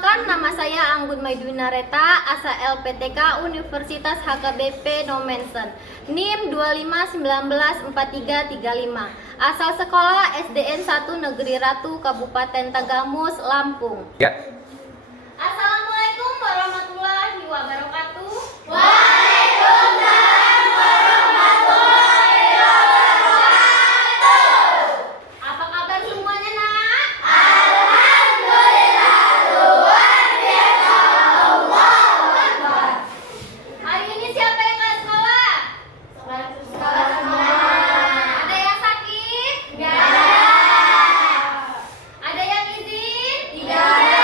Perkenalkan, nama saya Anggun Maidwinareta, asa LPTK Universitas HKBP Nomensen, NIM 25194335, asal sekolah SDN 1 Negeri Ratu, Kabupaten Tagamus, Lampung. Ya. Assalamualaikum warahmatullahi wabarakatuh. Waalaikumsalam warahmatullahi wabarakatuh. Apa kabar semuanya, Nak? Alhamdulillah, luar biasa, Allahu Akbar. Hari ini siapa yang nggak sekolah? Sekolah semua. Ada yang sakit? Tidak ada. Ada yang izin? Tidak ada.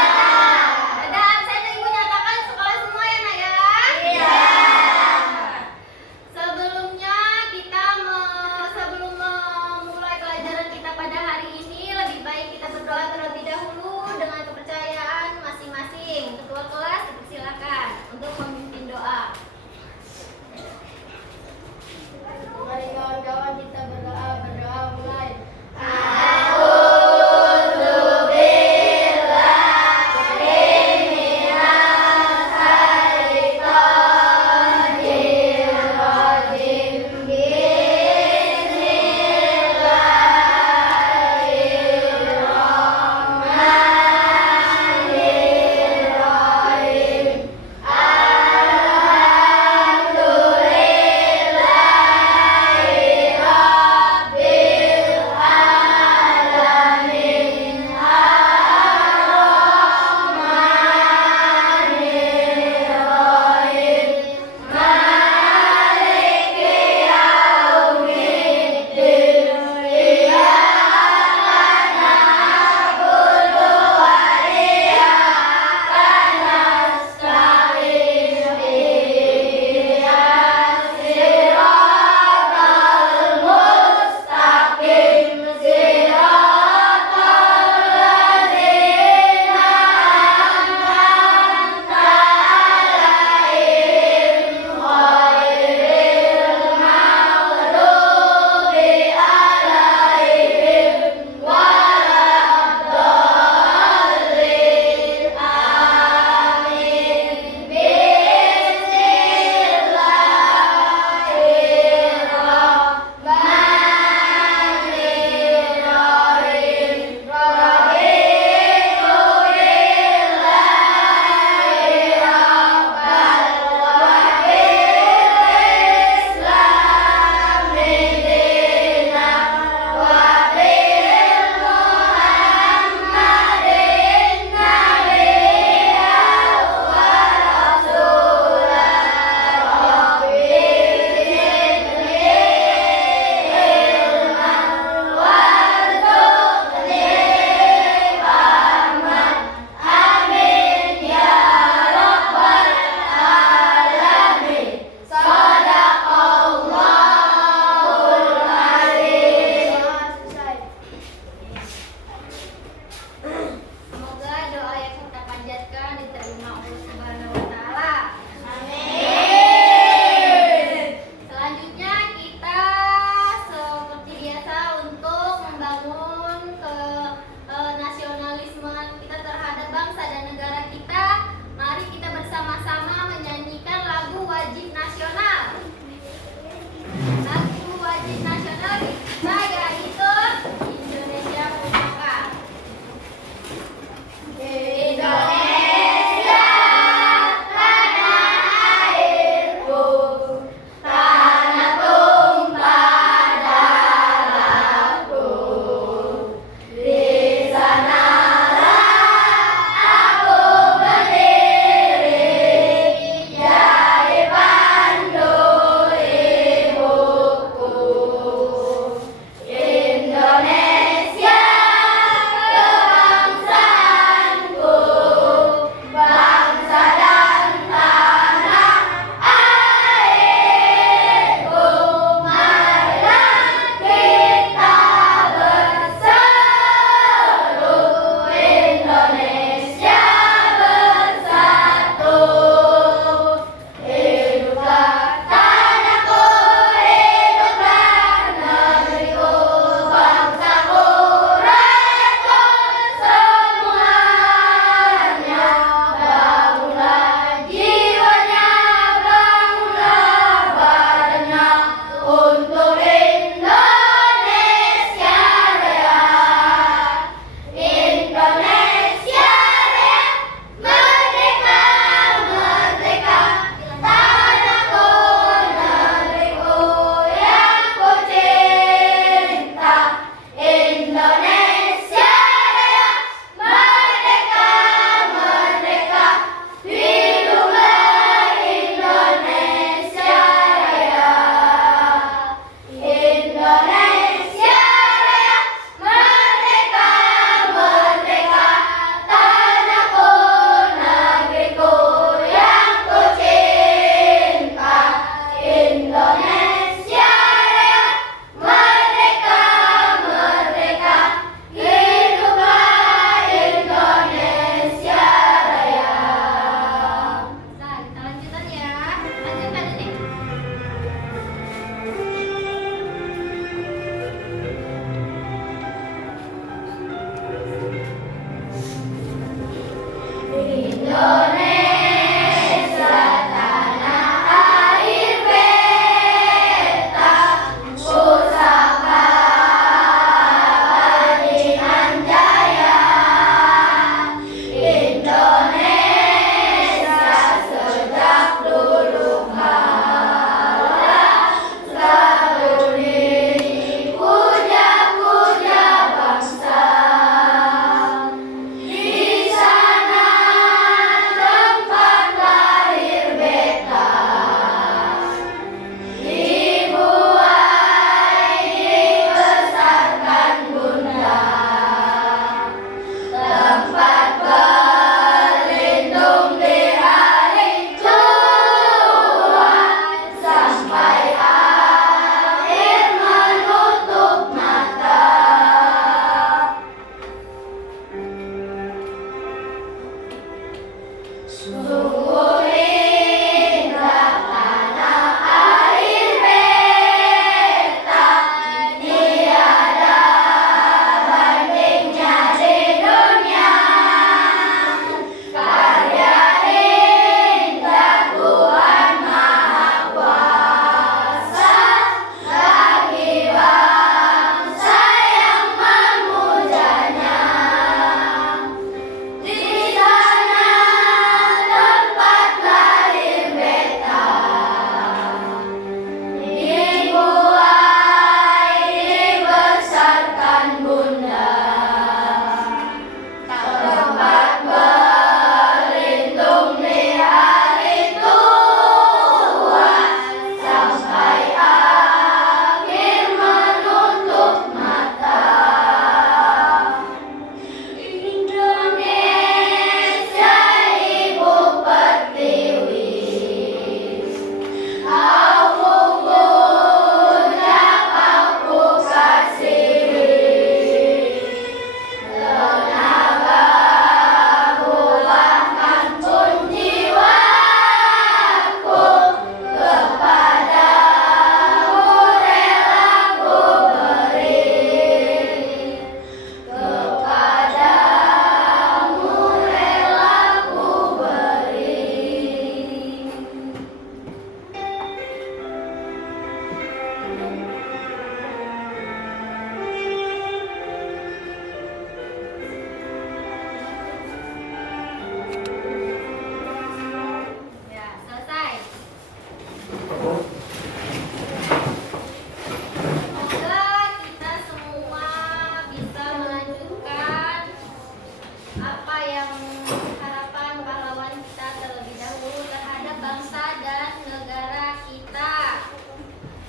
harapan pahlawan kita terlebih dahulu terhadap bangsa dan negara kita.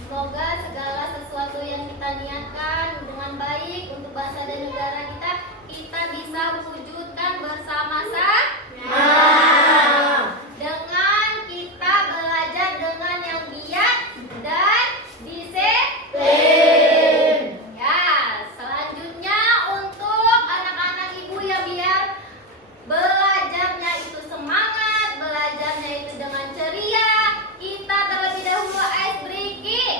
Semoga segala sesuatu yang kita niatkan dengan baik untuk bangsa dan negara kita, kita bisa wujudkan bersama-sama. Dengan kita belajar dengan yang giat dan disiplin. Ya, selanjutnya untuk anak-anak ibu ya, biar belajarnya itu semangat, belajarnya itu dengan ceria, kita terlebih dahulu ice breaking.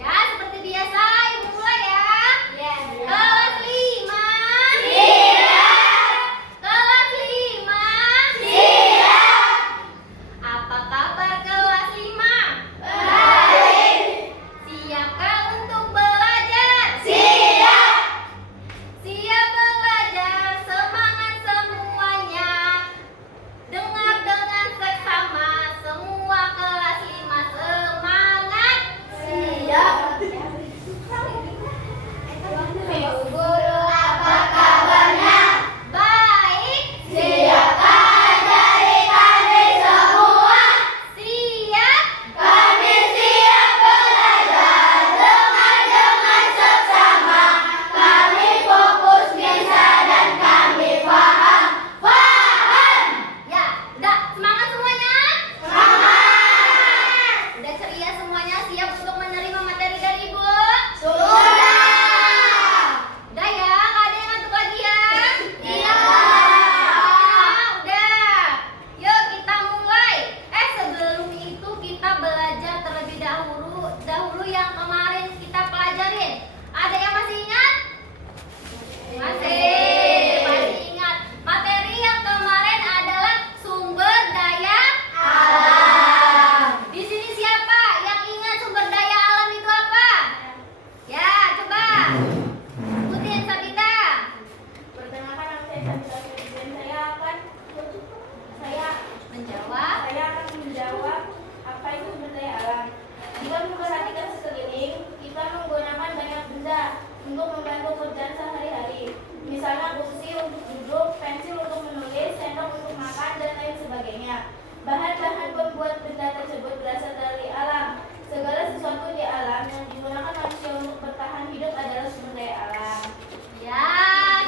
Ya, seperti biasa, ibu mulai ya. Kelas 5. Kelas 5. Apa kabar kelas 5? Siapkah untuk belajar? Siap belajar, semangat semuanya. Dengar dengan seksama, semua kelas 5 semangat. Guru, apa kabarnya? Baik. Siapkah ajari kami semua? Siap. Kami siap belajar, dengar dengan seksama. Kami fokus bisa dan kami paham. Ya, udah semangat semuanya? Semangat! Udah ceria semuanya, siap untuk menerima materi dari Ibu? Sudah! Udah ya, nggak ada yang ngantuk lagi ya? Iya. Udah. Yuk kita mulai. Sebelum itu kita belajar terlebih dahulu yang kemarin kita pelajarin. Ada yang masih ingat? Masih ingat. Materi yang kemarin adalah sumber daya Alam. Di sini siapa yang ingat sumber daya alam itu apa? Ya, coba. Sebutin Sabita. Perkenalkan, nama saya Sabila Firdaus. Menjawab. Saya akan menjawab apa itu sumber daya alam. Jika memperhatikan sekeliling, kita menggunakan banyak benda untuk membantu pekerjaan sehari-hari. Misalnya kursi untuk duduk, pensil untuk menulis, sendok untuk makan, dan lain sebagainya. Bahan-bahan pembuat benda tersebut berasal dari alam. Segala sesuatu di alam yang digunakan manusia untuk bertahan hidup adalah sumber daya alam. Ya,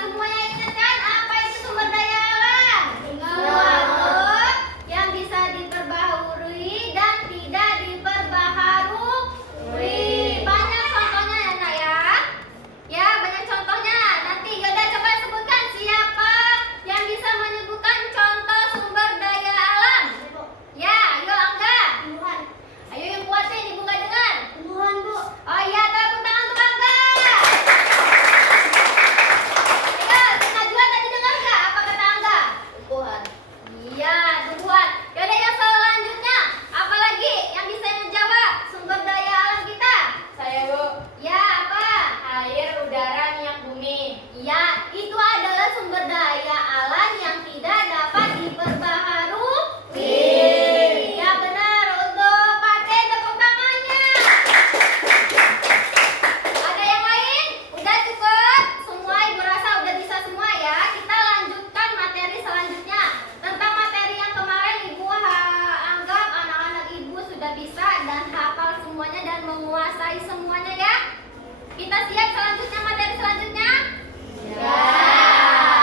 semuanya ingat kan apa itu sumber daya alam? Ingat. Sesuatu yang bisa diperbaharui dan tidak diperbaharui. Banyak contohnya ya, Nak ya. Ya, banyak contohnya. Nanti yaudah coba sebutkan siapa yang bisa menyebutkan contoh sumber daya alam. Ya, ayo Angga. Ayo yang kuatin, Ibu nggak dengar. Bu. Oh iya, tepuk tangan untuk Angga. Ayo, Najwa tadi dengar nggak apa kata Angga? Tuhan. Iya, tumbuhan. Yaudah yang selanjutnya, apa lagi yang bisa menjawab sumber daya alam kita? Saya, Bu. Ya, apa? Air, udara, minyak bumi. Ya, itu adalah sumber daya alam yang tidak dapat diperbaharui. Ya benar, untuk paten tepuk tangannya. Ada yang lain? Udah cukup? Semua Ibu rasa udah bisa semua ya. Kita lanjutkan materi selanjutnya. Tentang materi yang kemarin Ibu anggap anak-anak Ibu sudah bisa dan hafal semuanya dan menguasai semuanya ya. Kita siap selanjutnya materi selanjutnya?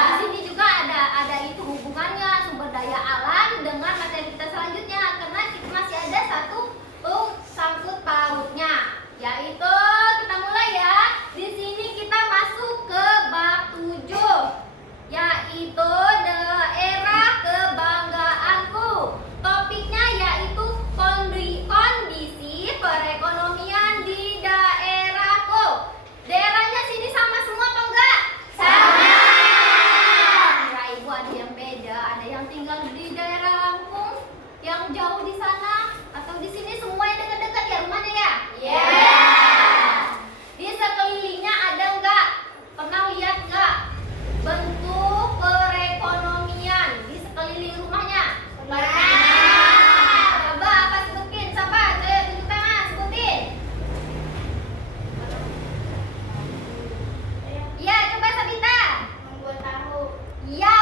Di sini juga ada itu hubungannya sumber daya alam dengan materi kita selanjutnya karena kita masih ada satu sangkut pautnya, yaitu kita mulai ya. Di sini kita masuk ke bab 7, yaitu daerah kebanggaanku. Topiknya yaitu kondisi perekonomian di daerahku. Daerahnya sini sama semua apa enggak? Sama. Ya Ibu ada yang beda, ada yang tinggal di daerah Lampung, yang jauh di sana, atau di sini semua yang dekat-dekat ya rumahnya ya? Iya. Di sekelilingnya ada enggak? Pernah lihat enggak bentuk perekonomian di sekeliling rumahnya? Pernah. Coba apa sebutin? Siapa? Coba tunjuk tangan, sebutin. Iya, coba Sabita. Membuat tahu. Iya,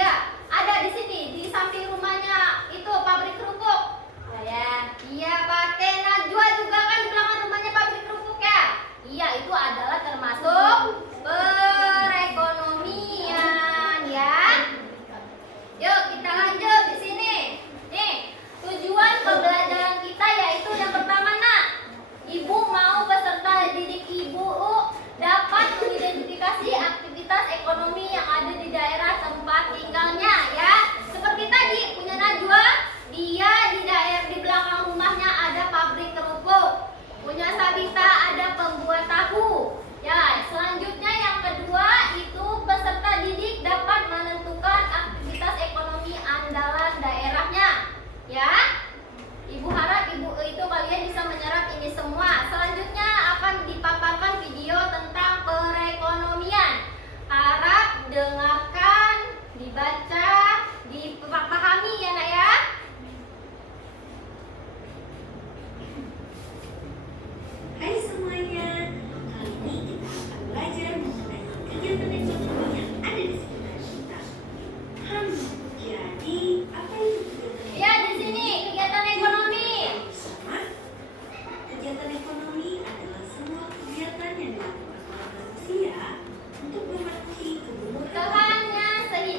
Ya, ada di sini di samping rumahnya itu pabrik kerupuk. Saya. Iya, pakai Najwa juga kan di belakang rumahnya pabrik kerupuk ya. Iya, itu adalah termasuk perekonomian ya. Yuk kita lanjut di sini. Nih, tujuan pembelajaran kita yaitu yang pertama nak. Ibu mau peserta didik ibu dapat mengidentifikasi aktivitas ekonomi yang ada di daerah tempat tinggalnya ya. Seperti tadi punya Najwa, dia di daerah di belakang rumahnya ada pabrik kerupuk. Punya Sabita ada pembuat tahu. Ya, selanjutnya yang kedua itu peserta didik dapat menentukan aktivitas ekonomi andalan daerahnya. Ya. Ibu harap ibu itu kalian bisa menyerap ini semua. Selanjutnya akan dipaparkan video tentang perekonomian. Harap dengarkan, dibaca, dipahami ya nak ya. Hai semuanya, kali ini kita akan belajar mengenai kegiatan ekonomi yang ada di sekitar kita. Jadi apa itu kegiatan Ya, di sini kegiatan ekonomi. bersama? Kegiatan ekonomi adalah semua kegiatan yang dilakukan oleh manusia untuk memenuhi kebutuhan Kebutuhannya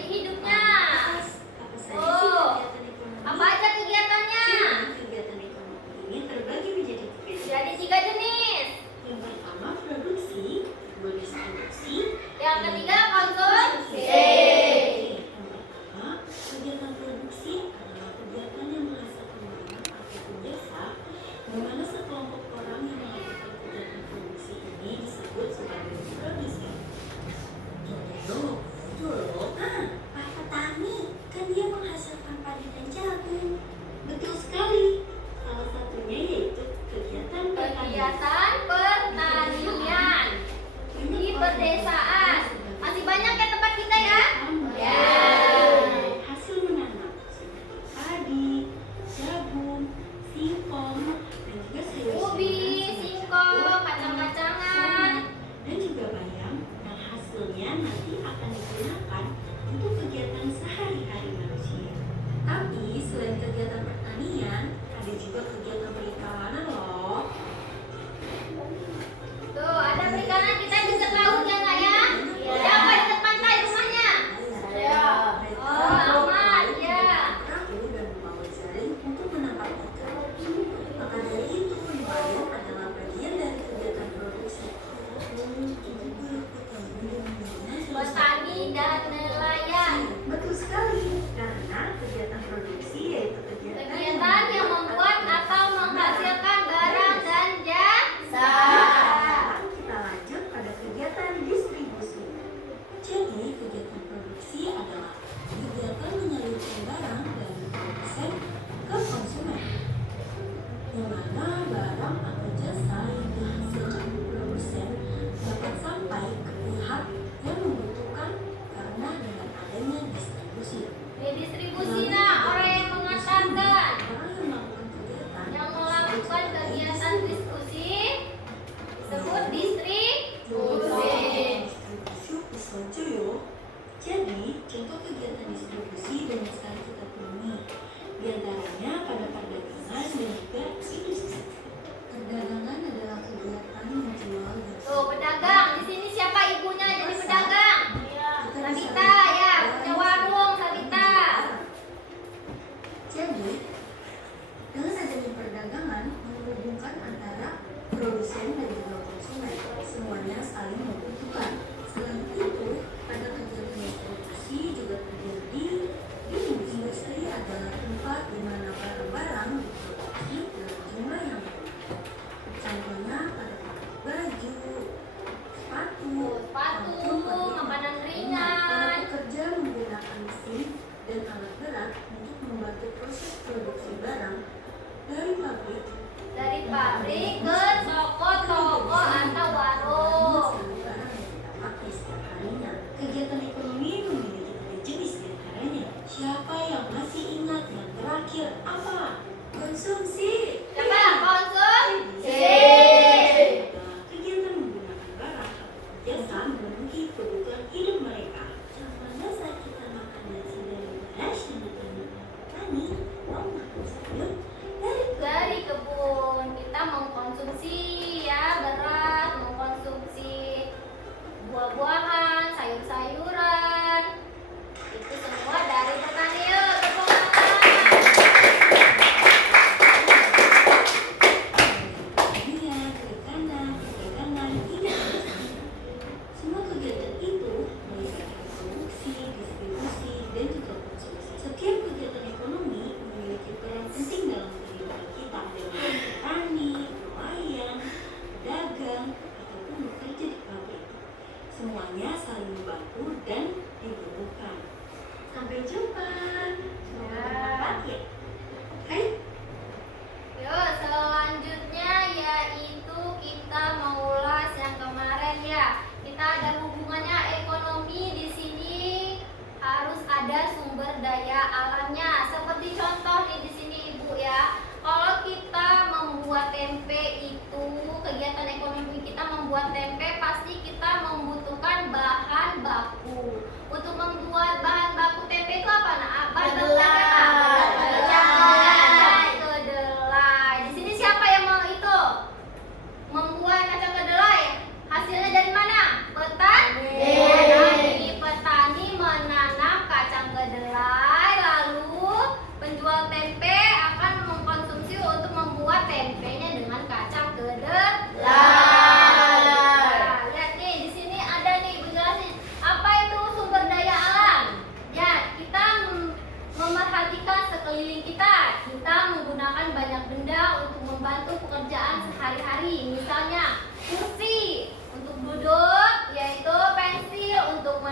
hidupnya. apa saja sih Oh, kegiatan ekonomi? Apa aja kegiatannya? Jadi, kegiatan ekonomi ini terbagi menjadi 3 jenis. Jadi 3 jenis. Yang pertama produksi, kedua distribusi, Yang ketiga konsumsi. Yang pertama, kegiatan produksi adalah kegiatan yang menghasilkan barang ataupun jasa, di mana sekelompok orang yang melakukan kegiatan produksi ini disebut sebagai produsen. Contoh, betul loh. Pak petani, kan dia menghasilkan padi dan jagung. Betul sekali. Salah satunya yaitu kegiatan pertanian. Kegiatan pertanian di pedesaan. Masih banyak ya tempat kita ya? Ya. Hasil menanam seperti padi, jagung, singkong, dan juga sayur-sayuran Ubi, semacam singkong, buah, kacang-kacangan. dan juga bayam yang hasilnya nanti akan digunakan untuk kegiatan sehari-hari manusia. Tapi selain kegiatan pertanian, ada juga kegiatan perikanan loh. Tuh, ada perikanan kita bisa laut ya nak ya? Siapa di dekat pantai rumahnya? Saya. Oh, aman ya. Perahu dan membawa jaring untuk menangkap ikan. Maka dari itu, nelayan adalah bagian dari kegiatan produksi. Petani dan nelayan. Betul sekali, karena kegiatan produksi yaitu Kegiatan yang membuat atau menghasilkan barang dan jasa. Sekarang kita lanjut pada kegiatan distribusi. Jadi, kegiatan produksi adalah kegiatan menyalurkan barang dari produsen ke konsumen, di mana barang atau jasa yang dihasilkan produsen dapat sampai ke pihak yang membutuhkan karena dengan adanya distribusi. Di distribusi nah, orang yang mengantarkan, Orang yang melakukan kegiatan yang melakukan kegiatan diskusi disebut distribusi. Jadi, contoh kegiatan distribusi banyak sekali kita temui. Di antaranya pada perdagangan dan juga industri. Perdagangan adalah kegiatan menjual dan Tuh pedagang, di sini siapa ibunya jadi pedagang? Sabita ya, punya warung Sabita. Jadi, dengan adanya perdagangan menghubungkan antara produsen dan juga konsumen, semuanya saling membutuhkan. Selain itu, pada kegiatan distribusi juga terjadi di industri adalah tempat di mana barang-barang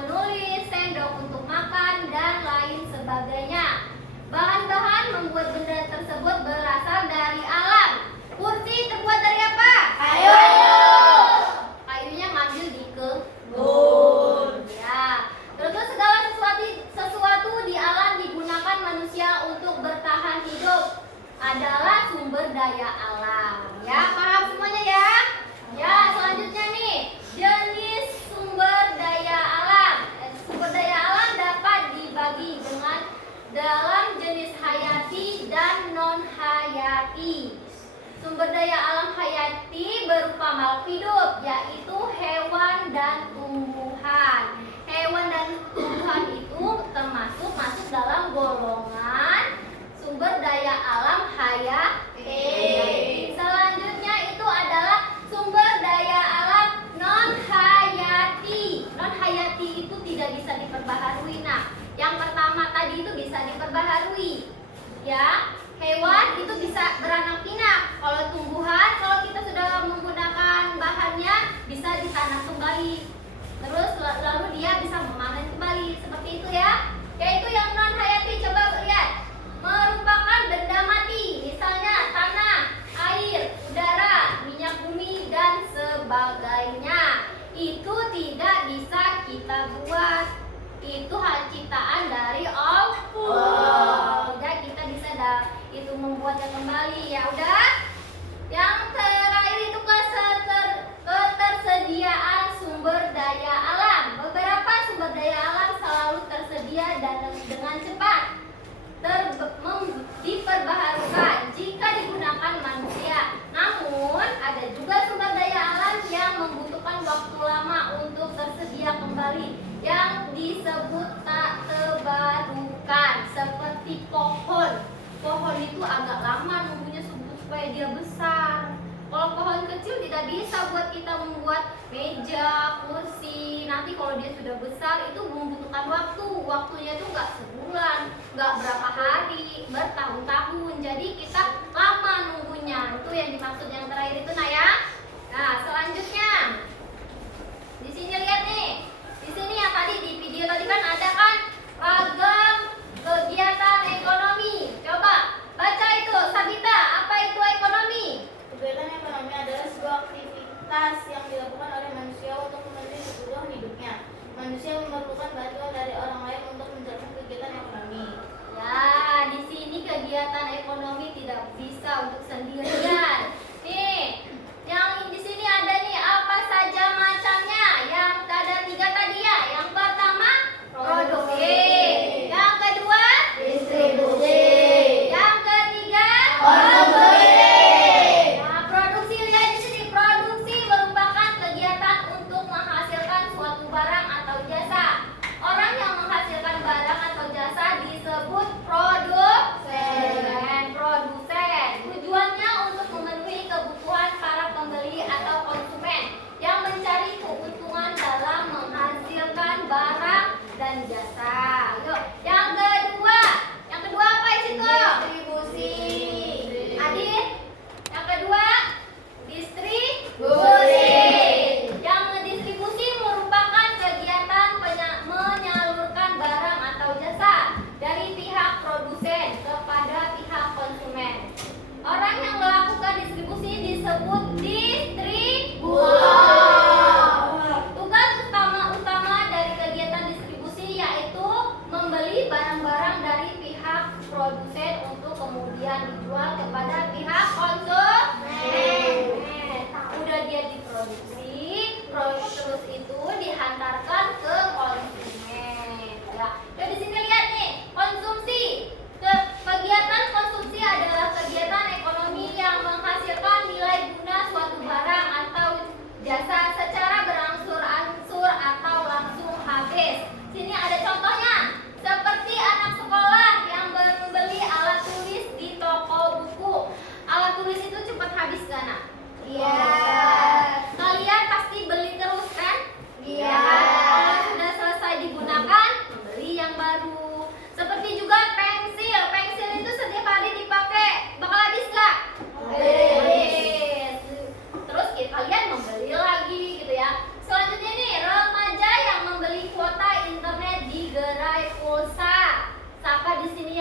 menulis, sendok untuk makan, dan lain sebagainya. Bahan-bahan membuat benda tersebut berasal dari alam. Kursi terbuat dari apa? Kayu. Kayunya ngambil di kebun. Ya. Terus segala sesuatu di alam digunakan manusia untuk bertahan hidup adalah sumber daya alam. Ya, paham semuanya ya? Ya, selanjutnya nih, jenis sumber daya alam. Sumber daya alam dapat dibagi dalam jenis hayati dan non hayati. Sumber daya alam hayati berupa makhluk hidup, yaitu hewan dan tumbuhan. Hewan dan tumbuhan itu masuk dalam golongan sumber daya alam hayati. Selanjutnya itu adalah sumber daya alam non hayati. Non hayati itu tidak bisa diperbaharui. Nah, yang pertama tadi itu bisa diperbaharui. Ya, hewan itu bisa beranak pinak. Kalau tumbuhan, kalau kita sudah menggunakan bahannya bisa ditanam kembali. Terus lalu dia bisa memanen kembali, seperti itu ya. Yaitu yang non hayati, coba lihat, merupakan benda mati, misalnya tanah, air, udara, minyak bumi dan sebagainya. Itu tidak bisa kita buat. Itu hal ciptaan dari Allah. Udah, kita bisa itu membuatnya kembali. Ya udah. Yang terakhir itu ketersediaan sumber daya alam. Beberapa sumber daya alam selalu tersedia dengan cepat diperbaharukan jika digunakan manusia. Namun ada juga sumber daya alam yang membutuhkan waktu lama untuk tersedia kembali, yang disebut tak terbarukan, seperti pohon. Pohon itu agak lama nunggunya supaya dia besar. Kalau pohon kecil tidak bisa buat kita membuat meja, kursi. Nanti kalau dia sudah besar itu membutuhkan waktu. Waktunya itu nggak sebulan, nggak berapa hari, bertahun-tahun. Jadi kita lama nunggunya. Itu yang dimaksud yang terakhir itu, nah ya. Nah, selanjutnya di sini lihat nih. Di sini yang tadi di video tadi kan ada kan ragam kegiatan ekonomi. Coba baca itu, Sabita, apa itu ekonomi? Kegiatan ekonomi adalah sebuah aktivitas yang dilakukan oleh manusia untuk memenuhi kebutuhan hidupnya. Manusia memerlukan bantuan dari orang lain untuk menjalankan kegiatan ekonomi. Ya, di sini kegiatan ekonomi tidak bisa untuk sendirian. Nih, yang di sini ada nih apa saja macamnya? Yang ada 3 tadi ya. Yang pertama produksi. Yang kedua Distribusi. yang ketiga Konsumsi. Nah, produksi, lihat di sini, produksi merupakan kegiatan untuk menghasilkan suatu barang atau jasa. Orang yang menghasilkan barang atau jasa disebut produsen. Tujuannya untuk memenuhi kebutuhan para pembeli atau konsumen yang mencari keuntungan dalam menghasilkan barang dan jasa. Yuk, yang kedua apa itu? Distribusi. Adit, yang kedua Distribusi. Yang mendistribusi merupakan kegiatan menyalurkan barang atau jasa dari pihak produsen kepada pihak konsumen. Orang yang melakukan distribusi disebut distributor. Tugas utama dari kegiatan distribusi yaitu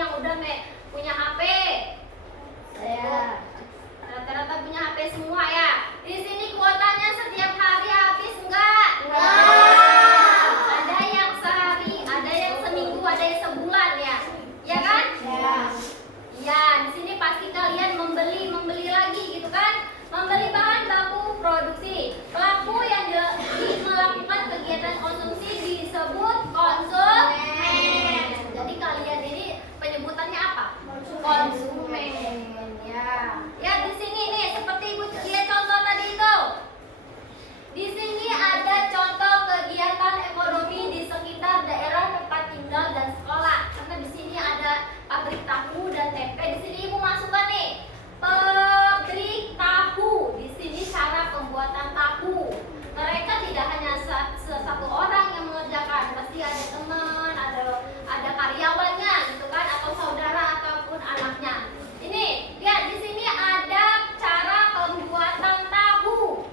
yang udah punya HP? Saya. Rata-rata punya HP semua ya. Di sini kuotanya setiap hari habis enggak? Ada yang sehari, ada yang seminggu, ada yang sebulan ya. Ya kan? Ya. Ya, di sini pasti kalian membeli lagi gitu kan? Membeli bahan baku produksi. Pelaku yang melakukan kegiatan konsumsi disebut konsumen. Jadi kalian ini penyebutannya apa? Konsumen. Ya. Ya, di sini nih seperti Ibu lihat contoh tadi itu. Di sini ada contoh kegiatan ekonomi di sekitar daerah tempat tinggal dan sekolah. Karena di sini ada pabrik tahu dan tempe. Di sini Ibu masukkan nih pabrik tahu. Di sini cara pembuatan tahu. Mereka tidak hanya satu orang yang mengerjakan, pasti ada teman, ada karyawannya, gitu kan, atau saudara ataupun anaknya. Ini lihat di sini ada cara pembuatan tahu.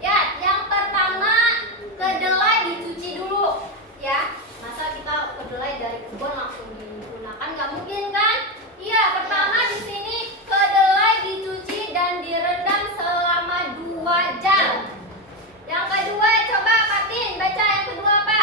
Ya, yang pertama kedelai dicuci dulu, ya. Masa kita kedelai dari kebun langsung digunakan nggak mungkin kan? Iya, pertama di sini kedelai dicuci dan direndam selama 2 jam. Yang kedua, coba Fatin baca yang kedua apa?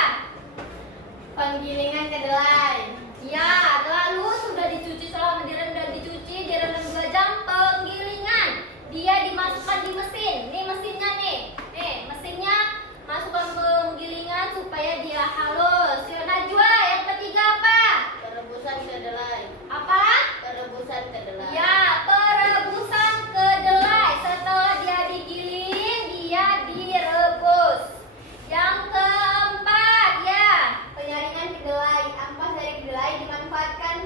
Penggilingan kedelai. Ya, lalu sudah dicuci selama direndam 2 jam, penggilingan. Dia dimasukkan di mesin. Nih mesinnya nih. Nih, mesinnya masukkan penggilingan supaya dia halus. Ya, Najwa, yang ketiga apa? Perebusan kedelai. Apa? Perebusan kedelai. Ya, perebusan kedelai. Setelah dia digiling, dia direbus. Yang keempat, ya, Penyaringan kedelai. Ampas dari kedelai dimanfaatkan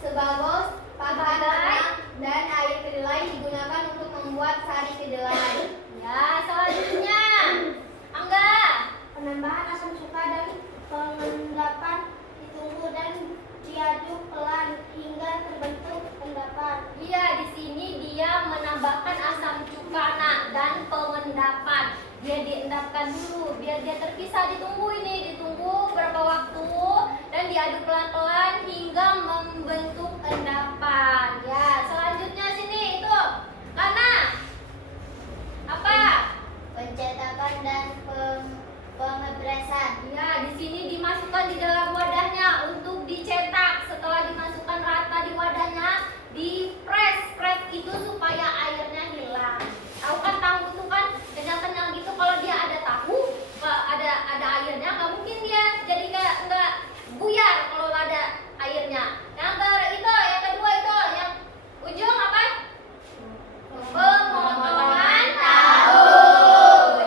sebagai pakan ternak dan air kedelai digunakan untuk membuat sari kedelai. ya, selanjutnya. Angga. Penambahan asam cuka dan pengendapan ditunggu dan diaduk pelan hingga terbentuk endapan. Iya, di sini dia menambahkan asam cuka dan pengendapan. Dia diendapkan dulu biar dia terpisah, ditunggu berapa waktu dan diaduk pelan-pelan hingga membentuk endapan. Ya, selanjutnya sini itu. Lana. Apa? Pencetakan dan pengepresan. Ya, di sini dimasukkan di dalam wadahnya untuk dicetak. Setelah dimasukkan rata di wadahnya, dipres. Pres itu supaya airnya hilang. Tahu kan tahu itu kan kenyal-kenyal gitu. Kalau dia ada tahu, ada airnya, nggak mungkin dia jadi kayak nggak buyar kalau ada airnya. Yang kedua itu, yang ujung apa? Pemotongan tahu.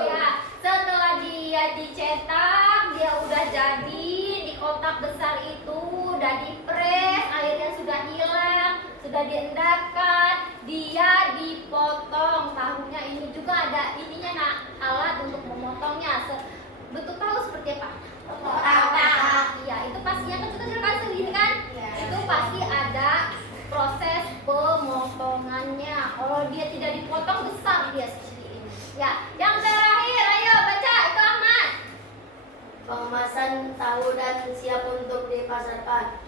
Ya, setelah dia dicetak, dia udah jadi di kotak besar itu, udah dipres, airnya sudah hilang, sudah diendapkan, dia dipotong. Tahunya ini juga ada ininya nak, alat untuk memotongnya. Bentuk tahu seperti apa? Kotak. Iya, itu pastinya kecil-kecil kan segini kan? Ya. Itu pasti ada proses pemotongannya. Kalau dia tidak dipotong besar dia seperti ini. Ya, yang terakhir, ayo baca itu Ahmad. Pengemasan tahu dan siap untuk dipasarkan.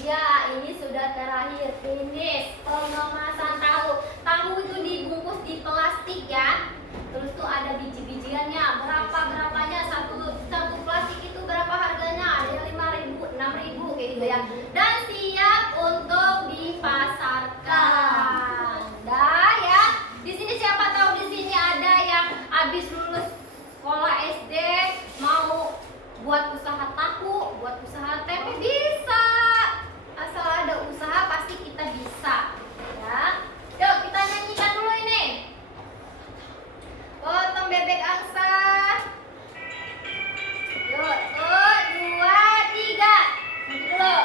Iya, ini sudah terakhir, finish pengemasan tahu. Tahu itu dibungkus di plastik ya. Terus tuh ada biji-bijiannya, berapanya satu plastik itu berapa harganya? Ada yang 5.000, 6.000 kayak gitu ya. Dan siap untuk dipasarkan. Dah ya. Di sini siapa tahu di sini ada yang habis lulus sekolah SD mau buat usaha tahu, buat usaha tempe bisa. Asal ada usaha pasti kita bisa. Ya. Yuk kita nyanyikan dulu ini. Potong bebek angsa. Yuk, 1, 2, 3. Nanti dulu.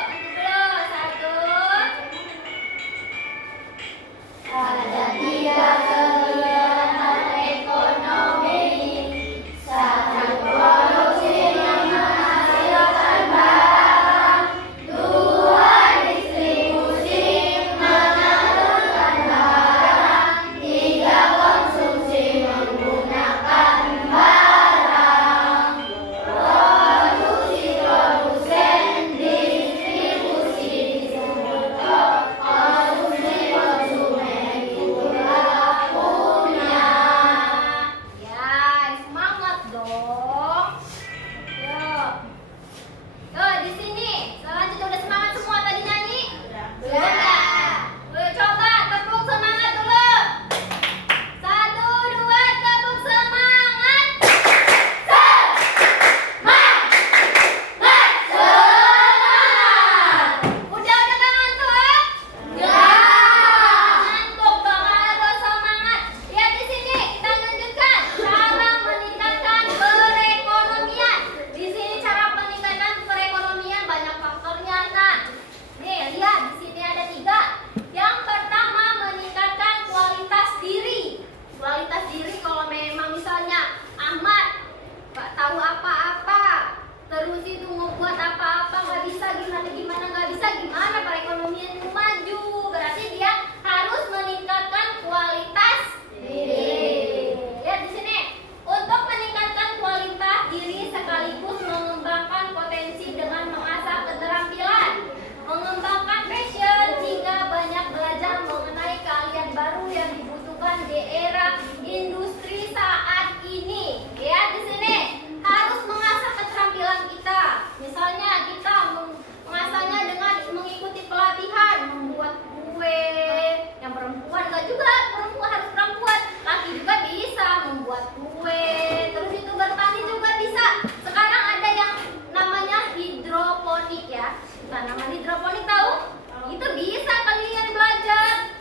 tanaman hidroponik tahu? Itu bisa kalian belajar.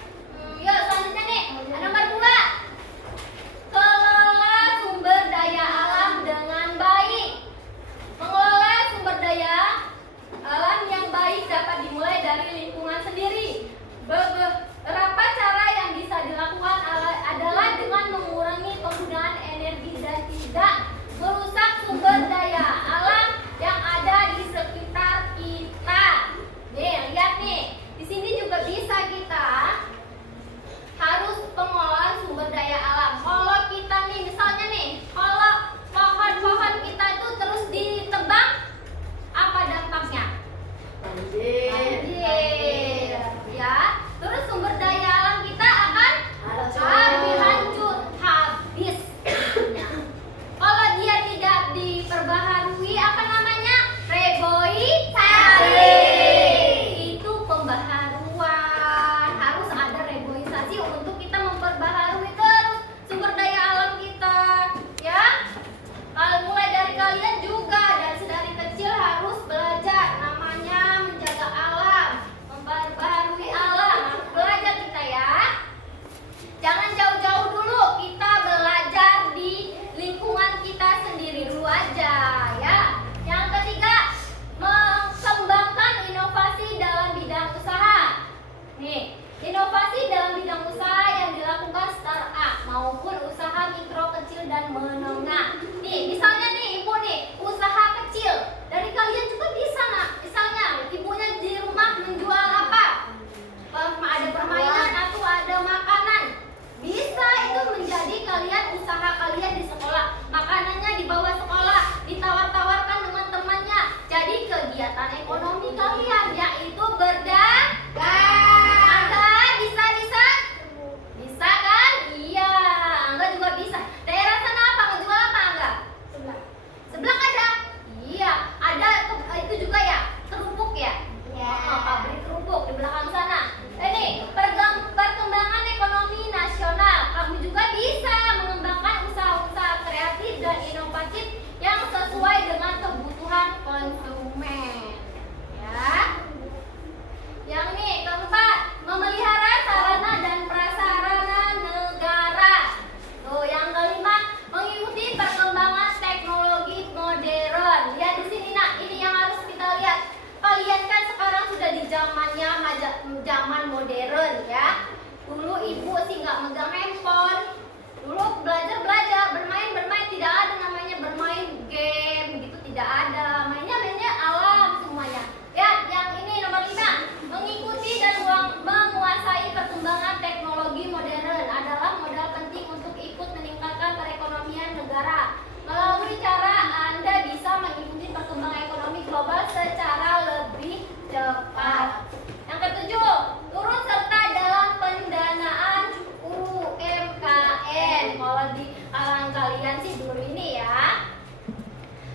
Yuk selanjutnya nih, nomor 2. Kelola sumber daya alam dengan baik. Mengelola sumber daya alam yang baik dapat dimulai dari lingkungan sendiri. Beberapa cara yang bisa dilakukan adalah dengan mengurangi penggunaan energi dan tidak merusak sumber daya alam yang ada di sekitar kita. Nih, lihat nih. Di sini juga bisa kita harus pengelolaan sumber daya alam. Kalau kita nih, misalnya nih, kalau pohon-pohon kita itu terus ditebang, apa dampaknya? Banjir. Ya. Terus sumber daya alam kita akan hancur, habis. Kalau dia tidak diperbaharui, apa namanya? Reboisasi. Itu pembaharuan. Harus ada reboisasi untuk kita memperbaharui terus sumber daya alam kita, ya. Kalau mulai dari kalian juga dari kecil harus belajar namanya menjaga alam, memperbaharui alam. Harus belajar kita ya. Jangan jauh-jauh dulu, kita belajar di lingkungan kita sendiri dulu aja ya. Yang ketiga, mengembangkan inovasi dalam bidang usaha. Nih, inovasi dalam bidang usaha yang dilakukan startup maupun usaha mikro, kecil dan menengah. Nih, misalnya nih ibu nih, usaha kecil. Dari kalian juga bisa nak. Misalnya ibunya di rumah menjual apa? Ada permainan atau ada makanan. Bisa itu menjadi kalian usaha kalian di sekolah. Makanannya dibawa sekolah, ditawar-tawarkan dengan temannya. Jadi kegiatan ekonomi kalian yaitu berdagang. Bisa? Bisa kan? Iya. Angga juga bisa. Daerah sana apa? Menjual apa Angga? Sebelah ada? Iya. Ada itu juga ya? Kerupuk ya? Pabrik kerupuk di belakang sana. Ini perkembangan ekonomi nasional. Kamu juga bisa mengembangkan usaha-usaha kreatif dan inovatif yang sesuai dengan kebutuhan konsumen. Ya. Yang nih keempat, memelihara sarana dan prasarana negara. Tuh, yang kelima, mengikuti perkembangan teknologi modern. Lihat di sini nak, ini yang harus kita lihat. Kalian kan sekarang sudah di zaman modern ya. Dulu ibu sih nggak megang handphone. Dulu belajar bermain tidak ada namanya bermain game gitu, tidak ada. Mainnya alam semuanya. Ya, yang ini nomor 5, mengikuti dan menguasai perkembangan teknologi modern adalah modal penting untuk ikut meningkatkan perekonomian negara. Melalui cara Anda bisa mengikuti perkembangan ekonomi global secara lebih cepat. Yang ketujuh, turut serta dalam pendanaan UMKM. Kalau di kalangan kalian sih dulu ini ya,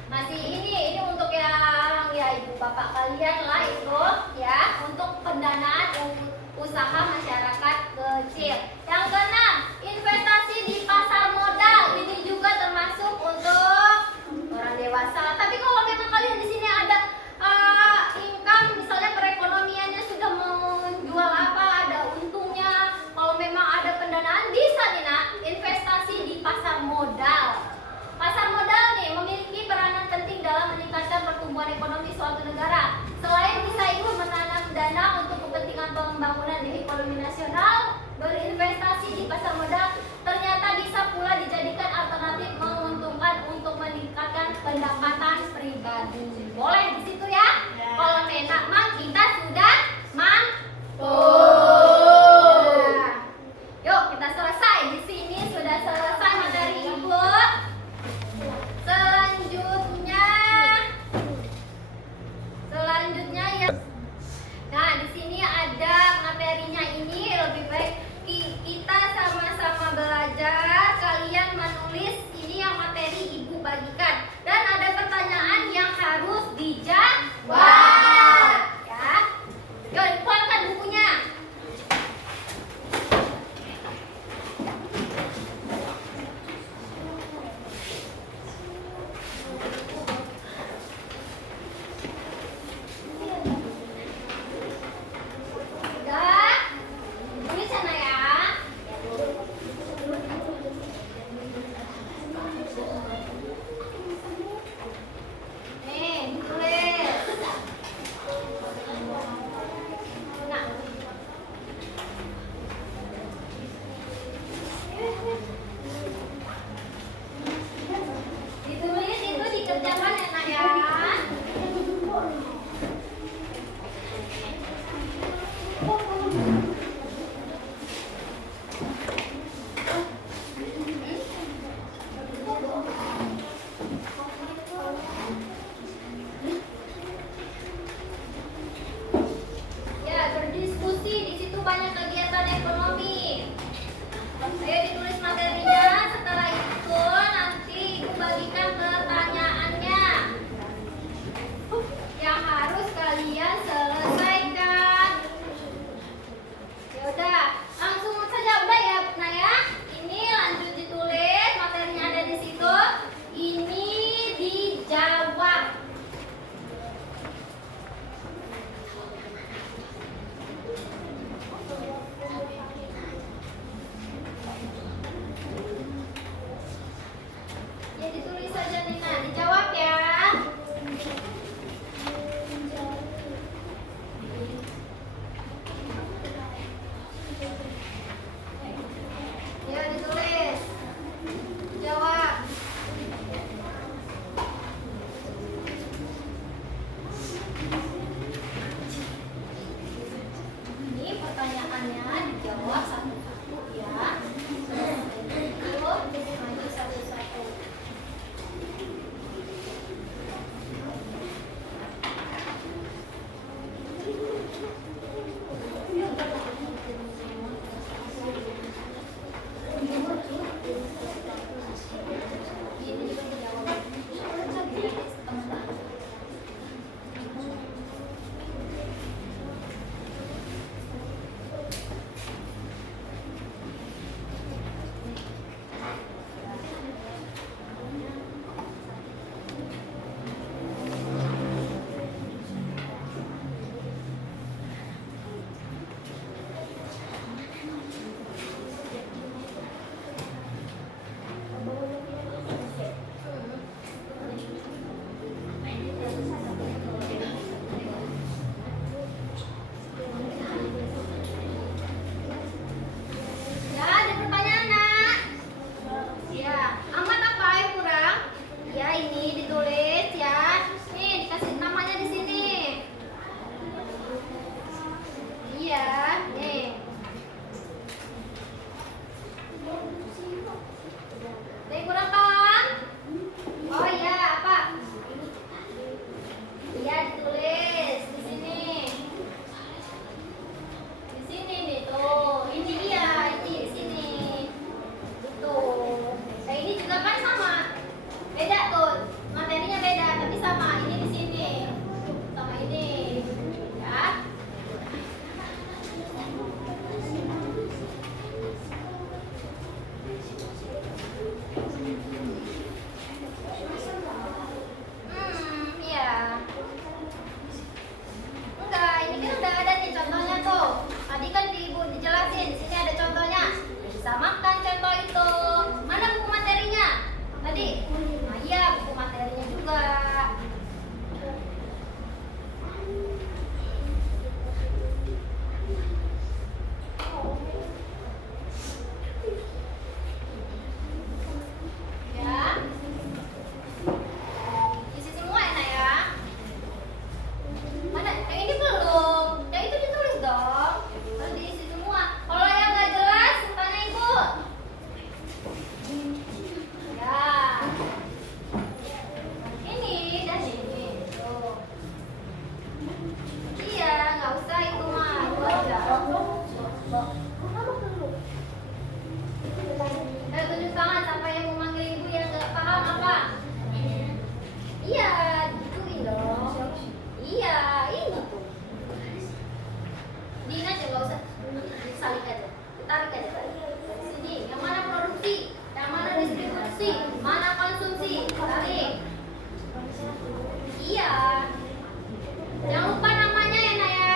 masih ini untuk yang ya ibu bapak kalian lah itu ya, untuk pendanaan usaha masyarakat kecil. Yang keenam, investasi di pasar modal. Ini juga termasuk untuk orang dewasa. Tapi kalau memang kalian di sini ada income, misalnya perekonomiannya sudah menjual apa, ada untungnya, kalau memang ada pendanaan bisa nih nak investasi di pasar modal. Pasar modal nih memiliki peranan penting dalam meningkatkan pertumbuhan ekonomi suatu negara. Selain bisa ikut menanam dana untuk kepentingan pembangunan di ekonomi nasional, berinvestasi di pasar modal ternyata bisa pula dijadikan alternatif menguntungkan untuk meningkatkan pendapatan pribadi. Boleh di situ ya? Kalau memang kita sudah mampu. Nah, yuk kita selesai di sini, sudah selesai materi ibu. Selanjutnya ya. Nah, di sini ada materinya, ini lebih baik kita sama-sama belajar. Kalian ekonomi. Ayo ditulis materinya, setelah itu nanti Ibu bagikan pertanyaannya yang harus kalian selesaikan. Ya udah, langsung saja udah ya, Nah ya. Ini lanjut ditulis, materinya ada di situ. Ini dijawab. Ya ditulis saja Nina, dijawab ya. Ya ditulis, jawab. Ini pertanyaannya dijawab satu-satu ya. Itu maju satu-satu. Ini juga dijawab. Ya, ada pertanyaan nak. Ya, amat apa yang kurang? Ya, ini ditulis ya. Nih, dikasih namanya di sini. Iya, nih. Ada yang kurang kan? Oh iya, apa? Iya, ditulis di sini. Di sini nih tuh. Ini dia, ini di sini. Tuh. Nah, ini juga kan sama. Beda tuh. Materinya beda, tapi sama. Ini di sini. Sama ini. Ya. Iya. Enggak, ini kan udah ada nih contohnya tuh. Tadi kan di Ibu dijelasin, di sini ada contohnya. Samakan contoh itu. Mana buku materinya? Tadi? Nah, iya, buku materinya juga. Ya. Isi semua ya, Nak ya. Mana? Yang ini belum. Yang itu ditulis dong. Harus diisi semua. Kalau yang nggak jelas, tanya Ibu. Ya. Ini dan ini. Tuh. Iya, nggak usah itu mah. Itu aja. Tunjuk tangan sampai yang mau manggil Ibu yang nggak paham apa. Iya, gituin dong. Iya, ini tuh. Diin aja, nggak usah salik aja. Tarik aja. Dari sini, yang mana produksi, yang mana distribusi, mana konsumsi. Tarik. Iya. Jangan lupa namanya ya, Nak ya.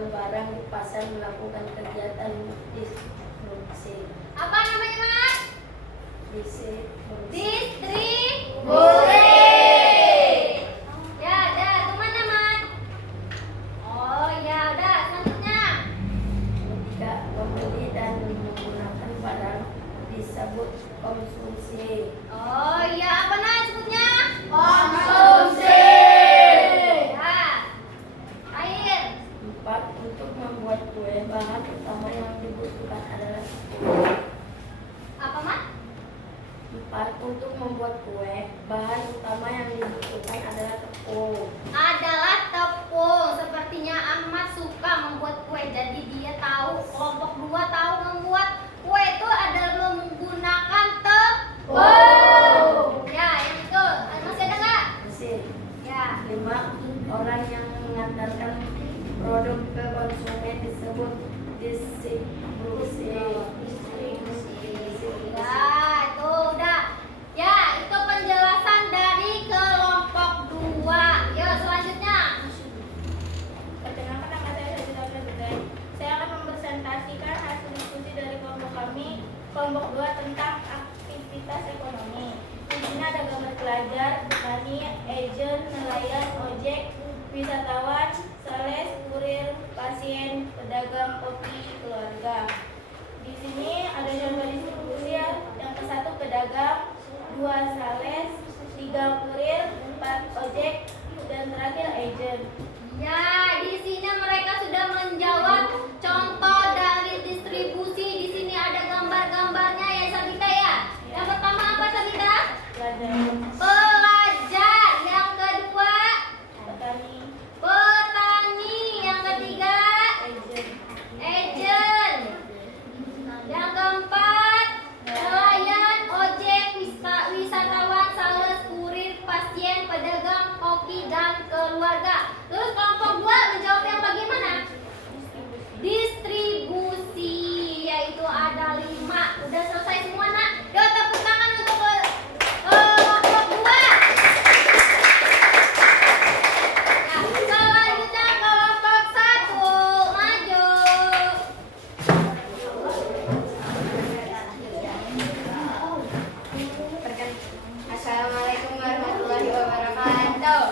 menjual barang di pasar melakukan kegiatan distribusi. Apa namanya, Mas? Distribusi. Distribusi. Ya, udah, kemana, Mas? Oh, ya udah, selanjutnya. Ketika membeli dan menggunakan barang disebut konsumsi. Oh, iya, apa nah sebutnya? Konsumsi. Ya. Air. 4. Untuk membuat kue, bahan utama yang dibutuhkan adalah tepung. Apa, Mas? 4. Untuk membuat kue, bahan utama yang dibutuhkan adalah tepung. Adalah tepung. Sepertinya Ahmad suka membuat kue, jadi dia tahu, kelompok 2 tahu membuat kue itu adalah menggunakan tepung. Ya, yang itu. Masih ada nggak? Mesin. Ya. 5. Orang yang mengantarkan produk ke konsumen disebut distribusi. Ya, itu udah. Ya, itu penjelasan dari kelompok 2. Yuk, selanjutnya. Perkenalkan, nama saya Sajida Abdul. Saya akan mempresentasikan hasil diskusi dari kelompok kami, kelompok 2 tentang aktivitas ekonomi. Di sini ada gambar pelajar, petani, agen, nelayan, ojek, wisatawan, sales, kurir, pasien, pedagang kopi, keluarga. Di sini ada contoh distribusi ya. Yang ke-1 pedagang, 2 sales, 3 kurir, 4 ojek, dan terakhir agen. Ya, di sini mereka sudah menjawab contoh dari distribusi. Di sini ada gambar-gambarnya ya, Sabita ya. Yang pertama apa, Sabita? Pelajar, Pelajar. Yang kedua, petani, petani. Yang ketiga, agen. agent. Yang keempat, nelayan, ojek, wisatawan, sales, kurir, pasien, pedagang, koki, dan keluarga. Terus kelompok 2 menjawab yang bagaimana? Distribusi, yaitu ada 5. Udah selesai semua, nak? Yuk, tepuk tangan untuk kelompok 2. Nah, selanjutnya kelompok 1. Maju. Assalamualaikum warahmatullahi wabarakatuh.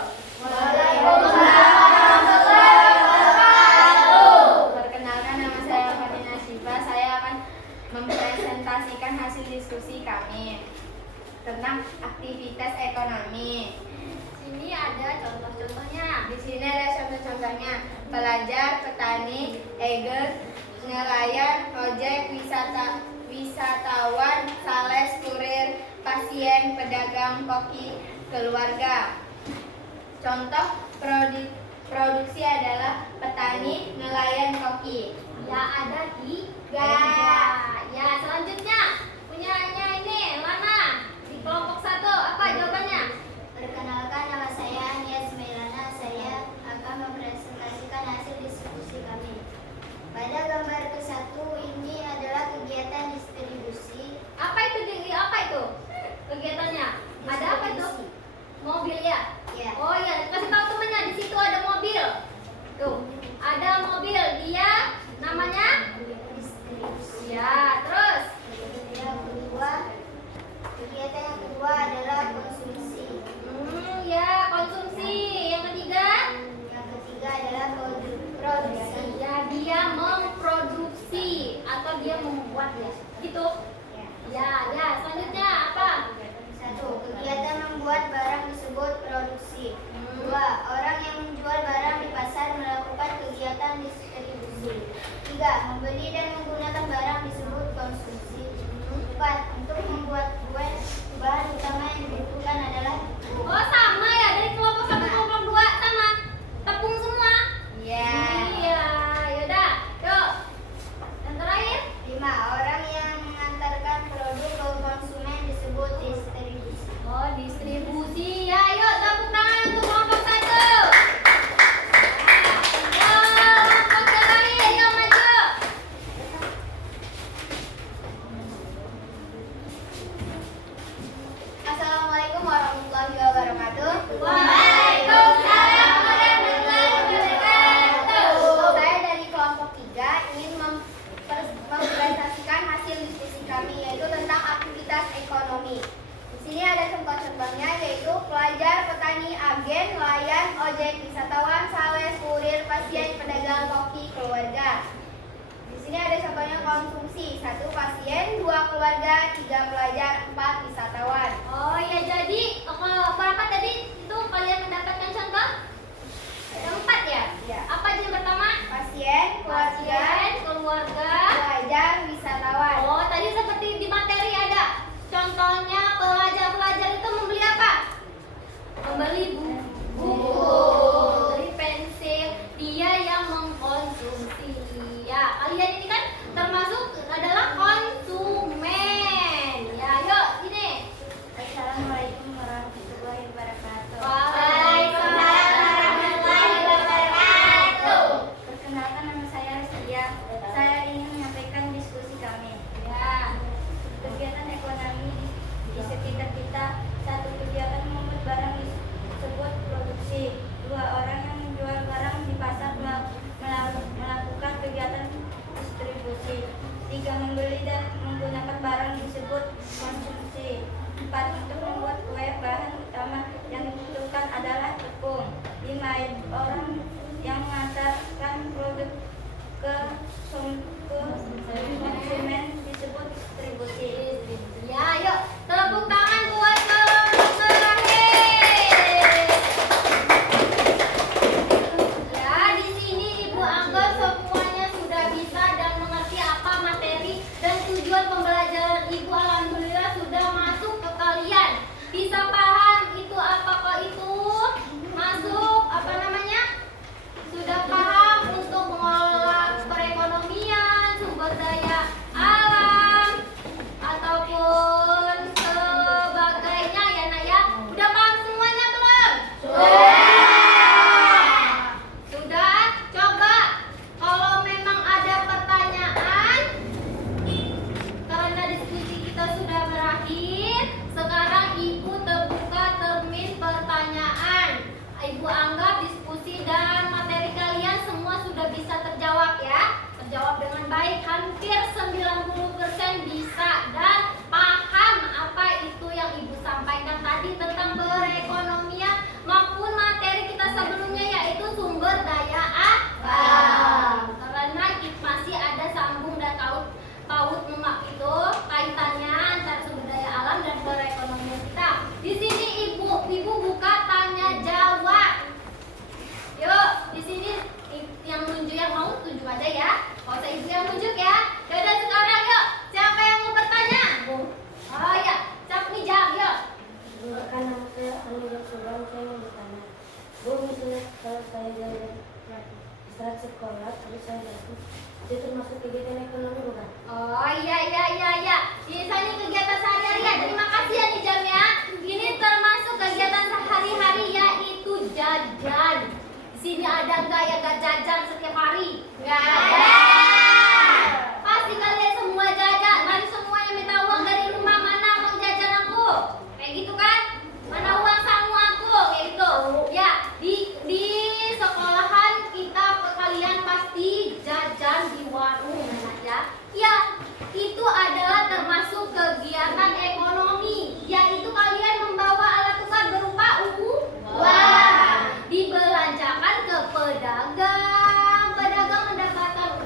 Perkenalkan, nama saya Fatina Syifa. Saya akan mempresentasikan hasil diskusi kami tentang aktivitas ekonomi. Sini ada contoh-contohnya. Di sini ada contoh-contohnya: pelajar, petani, agen, nelayan, ojek, wisatawan, sales, kurir, pasien, pedagang, koki, keluarga. Contoh produksi adalah petani, nelayan, koki. Ya, ada 3. Ya, selanjutnya punyanya ini Lana di kelompok 1. Apa jawabannya? Perkenalkan, nama saya Anies Melana. Saya akan mempresentasikan hasil diskusi kami. Pada gambar ke-1 ini adalah kegiatan distribusi. Apa itu? Apa itu? Kegiatannya? Ada apa itu? Mobil ya? Ya. Oh ya, kasih tahu temannya di situ ada mobil. Tuh, ada mobil. Dia namanya? Distribusi. Ya, terus Kegiatan yang kedua adalah konsumsi. ya, konsumsi. Yang ketiga? Yang ketiga adalah produksi. Ya, dia memproduksi atau dia membuat ya. Gitu. Ya, selanjutnya apa? 1. Kegiatan membuat barang disebut produksi. 2. Orang yang menjual barang di pasar melakukan kegiatan distribusi. 3. Membeli dan menggunakan barang disebut konsumsi. 4. Untuk membuat kue, bahan utama yang dibutuhkan adalah tepung. Oh, sama ya, dari kelompok 1 kelompok 2 sama. Tepung semua. Ya. Iya, yaudah. Yuk. Yang terakhir? 5. Orang yang mengantarkan produk ke konsumen disebut distribusi. Oh, distribusi. Ya, yuk tepuk tangan untuk kelompok 1. Kelompok terakhir, yuk maju. Assalamualaikum warahmatullahi wabarakatuh. pasien, keluarga. pelajar, wisatawan. Oh, tadi seperti di materi ada. Contohnya pelajar-pelajar itu membeli apa? Membeli buku, membeli pensil. Dia yang mengkonsumsi. Ya, kalian ini kan termasuk adalah konsumen. Ya, yuk sini. Assalamualaikum warahmatullahi wabarakatuh. Waalaikumsalam warahmatullahi wabarakatuh. Perkenalkan, nama saya Rizkia. Saya ingin menyampaikan diskusi kami. Ya. Kegiatan ekonomi di sekitar kita. Satu, kegiatan membuat barang disebut produksi. Dua, orang yang menjual barang di pasar melakukan kegiatan distribusi. Tiga, membeli dan menggunakan barang disebut konsumsi. Empat, untuk membuat kue, bahan utama yang dibutuhkan adalah tepung. Lima, orang yang mengantarkan produk ke konsumen disebut distribusi. Ya, yuk tepuk tangan buat kelompok terakhir. Ya, di sini Ibu anggap semuanya sudah bisa dan mengerti apa materi dan tujuan pembelajaran Ibu. Alhamdulillah sudah masuk ke kalian. Bisa paham itu apakah itu? Masuk apa namanya? Sudah paham untuk mengelola perekonomian, sumber daya alam, ataupun sebagainya ya nak ya. Udah paham semuanya belum? Sudah? Coba kalau memang ada pertanyaan, karena diskusi kita sudah berakhir, sekarang Ibu terbuka termin pertanyaan. Ibu anggap diskusi dan materi kalian semua sudah bisa terjawab ya. Terjawab dengan baik, hampir 90% bisa dan paham apa itu yang Ibu sampaikan tadi tentang perekonomian maupun materi kita sebelumnya yaitu sumber daya alam. Karena masih ada sambung dan paut memak itu kaitannya antara sumber daya alam dan perekonomian kita. Di sini Ibu buka tanya jawab. Yuk, di sini yang nunjuk yang mau tunjuk aja ya. Kalau saya Ibu yang nunjuk ya. Yaudah sekarang yuk. Siapa yang mau bertanya? Oh ya, siapa nih jawab yuk. Perkenalkan, nama saya Anil Subang. Saya mau bertanya, Bu, misalnya kalau saya jalan istirahat sekolah terus saya jatuh, itu termasuk kegiatan ekonomi bukan? Oh iya. Misalnya kegiatan sehari-hari ya. Terima kasih ya nih Jam ya. Ini termasuk kegiatan sehari-hari yaitu jajan. Di sini ada nggak yang nggak jajan setiap hari? Nggak ada. Pasti kalian semua jajan. Mari semua yang minta uang dari rumah, mana uang jajan aku? Kayak gitu kan? Mana uang samu aku? Kayak gitu. Ya, di sekolahan kita kalian pasti jajan di warung ya. Ya, itu adalah termasuk kegiatan ekonomi, yaitu kalian membawa alat tukar berupa uang, dibelanjakan ke pedagang. Pedagang mendapatkan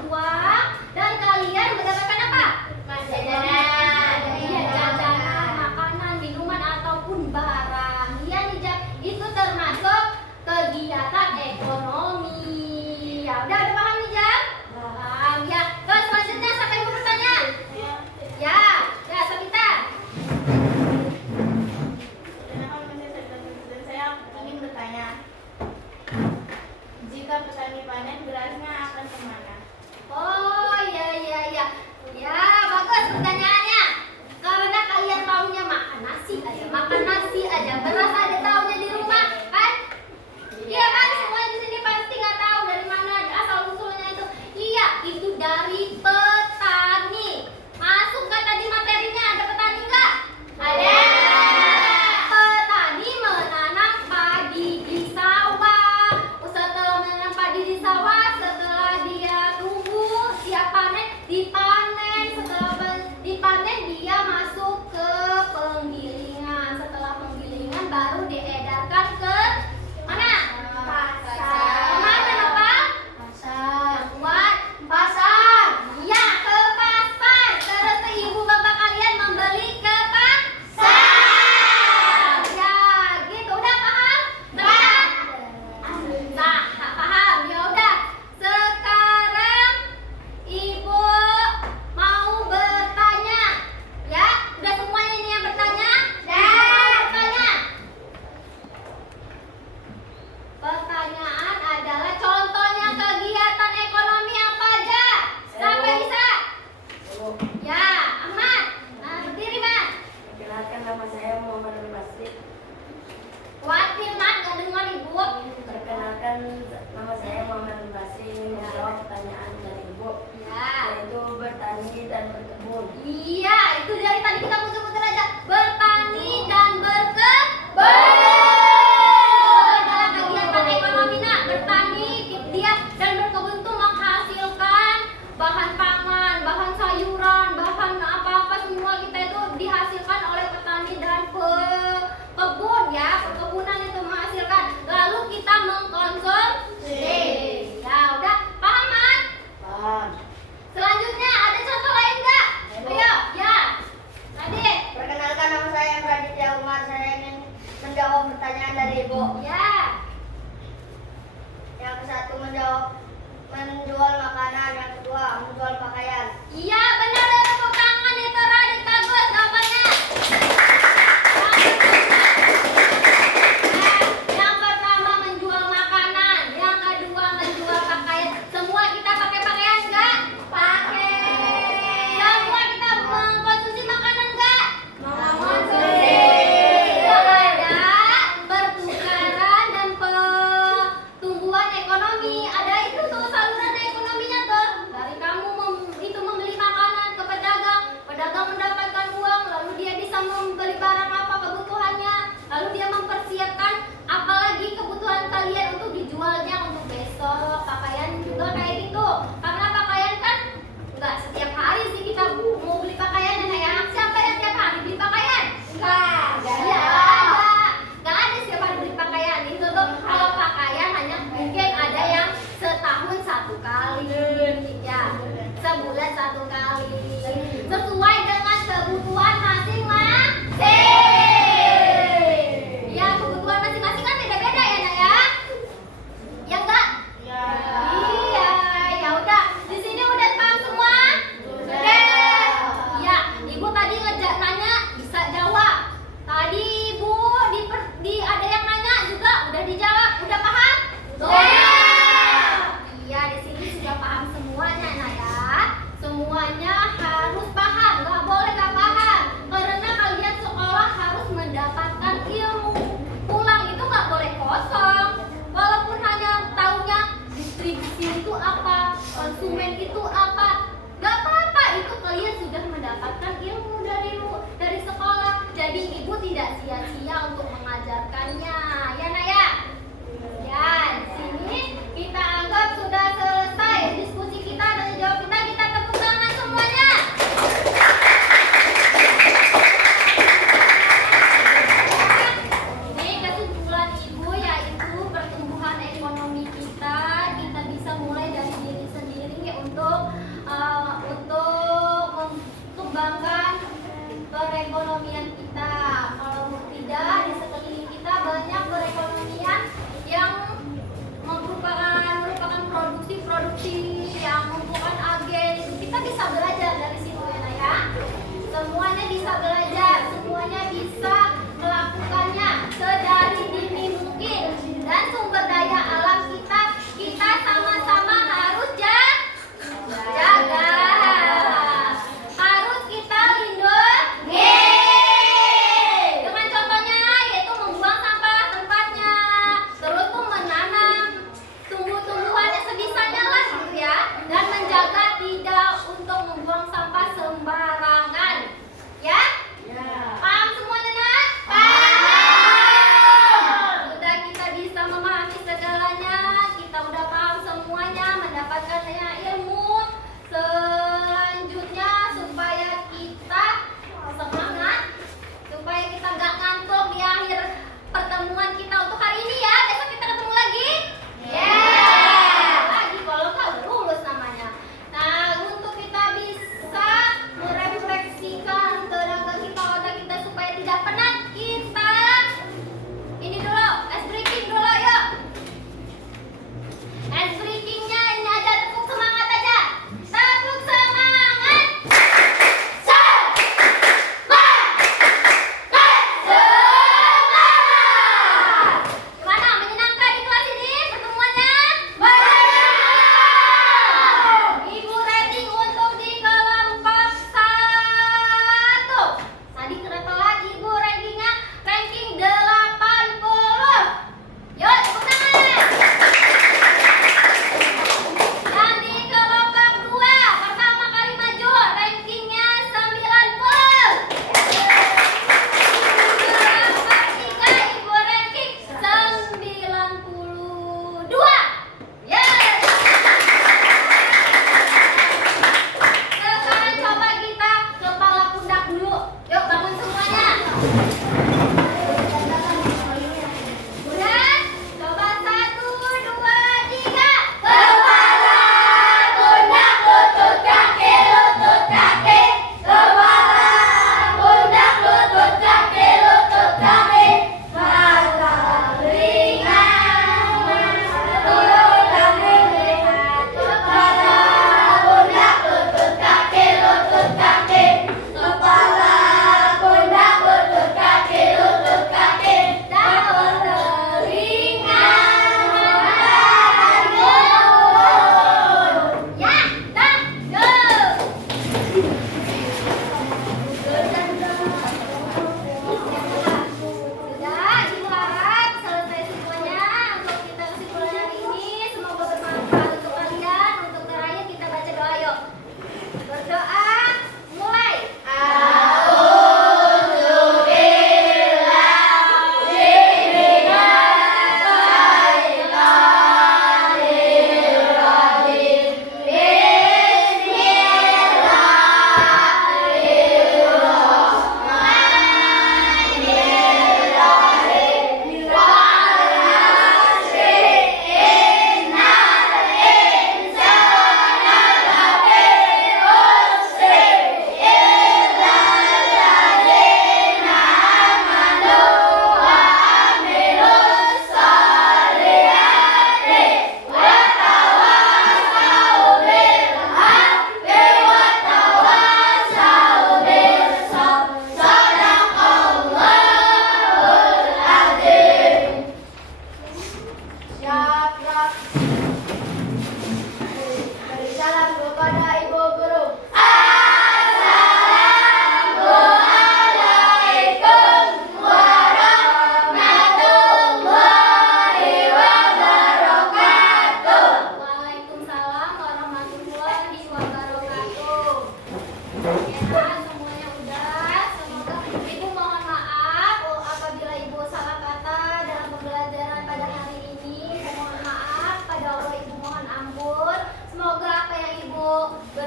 satu kali. Sesuai dengan kebutuhan masing-masing. Ya, kebutuhan masing-masing kan beda-beda ya, Nak ya? Ya enggak? Ya. Iya, ya udah. Di sini udah paham semua? Sudah. Ya, Ibu tadi nanya bisa jawab. Tadi Ibu ada yang nanya juga udah dijawab. Udah paham? Sudah. Iya, di sini sudah paham semuanya, Nak ya. Semuanya harus paham, nggak boleh nggak paham. Karena kalian sekolah harus mendapatkan ilmu. Pulang itu nggak boleh kosong. Walaupun hanya taunya distribusi itu apa, konsumen itu apa, nggak apa-apa. Itu kalian sudah mendapatkan ilmu dari sekolah. Jadi ibu tidak sia-sia untuk mengajarkannya, ya Nak ya. Ya, di sini kita anggap sudah selesai diskusi kita dan jawab kita. Kita tepuk tangan semuanya. Ini kesimpulan ibu yaitu pertumbuhan ekonomi kita bisa mulai dari diri sendiri untuk mengembangkan perekonomian kita. Kalau tidak, di sekeliling kita banyak perekonomian yang merupakan produksi yang merupakan agen. Kita bisa belajar dari situ ya, Nak ya. Semuanya bisa belajar, semuanya bisa melakukannya sedari dini mungkin. Dan sumber daya alam kita sama-sama harus jaga. Harus kita lindungi.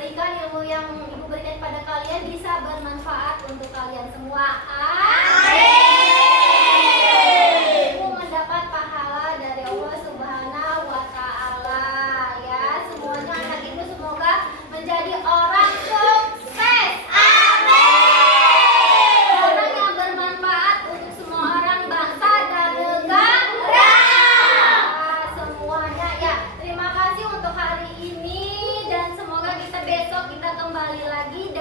berikan ilmu yang Ibu berikan pada kalian bisa bermanfaat untuk kalian semua. Amin. Ibu mendapat pahala dari Allah Subhanahu wa Ta'ala. Ya, semuanya anak Ibu semoga menjadi orang sukses. Amin. Orang yang bermanfaat untuk semua orang, bangsa dan negara. Semuanya ya. Terima kasih untuk hari ini dan semoga kita besok kita kembali lagi